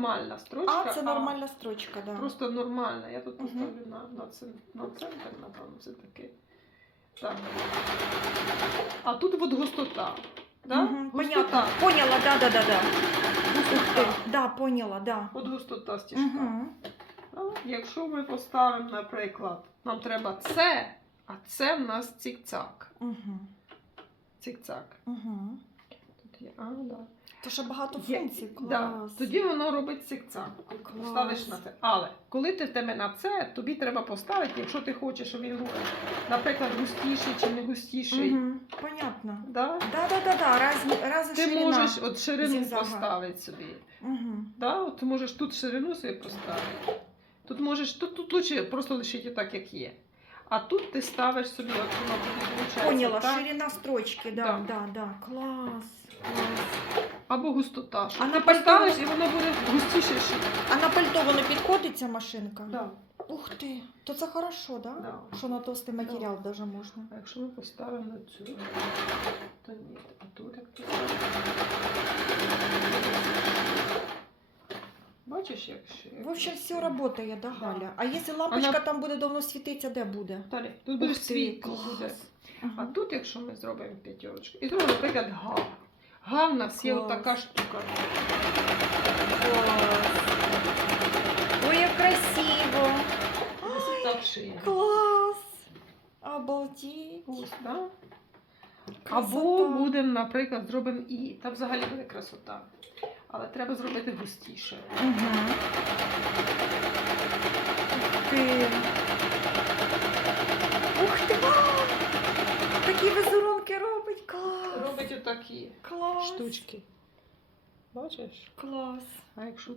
нормальна строчка. А, це нормальна строчка, да. Просто нормальна. Я тут поставлю на, на, цен- на центр, напевно, все таки. Так. А тут от густота. Да? Мгм, Густота. Понятно. Поняла, да, да, да, да. Густота. Да, поняла, да. От густота стіжка. Угу. Якщо ми поставимо, наприклад, нам треба це, а це в нас цік-цак. Угу. Цік-цак. Угу. Тут є, а, да. То ще багато функцій, клас. Да. Тоді воно робить цик-цак. Клас. Поставиш на це. Але коли ти в тебе на це, тобі треба поставити, якщо ти хочеш, щоб він був, наприклад, густіший чи не густіший. Угу. Понятно. Да? Да, да, да, да. Раз, раз Ти ширина. можеш от ширину зігзага. поставити собі. Угу. Да? От ти можеш тут ширину собі поставити. Тут можеш, тут, тут лучше просто лишити так, як є. А тут ти ставиш собі, от воно буде Поняла, так? ширина строчки, да, Да. да, да. Клас. Клас. Або густота. А на пальто- поставиш і воно буде густіше. ще. А на пальто воно підходить ця машинка? Да. Ух ти, то це хорошо, да? Да. Що на товстий матеріал даже можна. А якщо ми поставимо на цю, то ні. А тут як ти Бачиш, як ще? В общем, все работає, да, Да. Галя? А якщо лампочка Вона- там буде давно світитися, де буде? Далі. Тут буде Ух ти, світло клас. буде. А Ага. тут, якщо ми зробимо п'ятерочку, і зробимо, наприклад, га. Га в нас є Клас. отака штука. Клас. Ой, як красиво. Ось так шиє. Клас. Обалдеть. Ось, да? Красота. Або будемо, наприклад, зробимо і. Там взагалі буде красота. Але треба зробити густіше. Угу. Ти. Ух ти! а! Такі візерунки робить. Клас. Робить отакі Клас. штучки. Бачиш? Клас. А якщо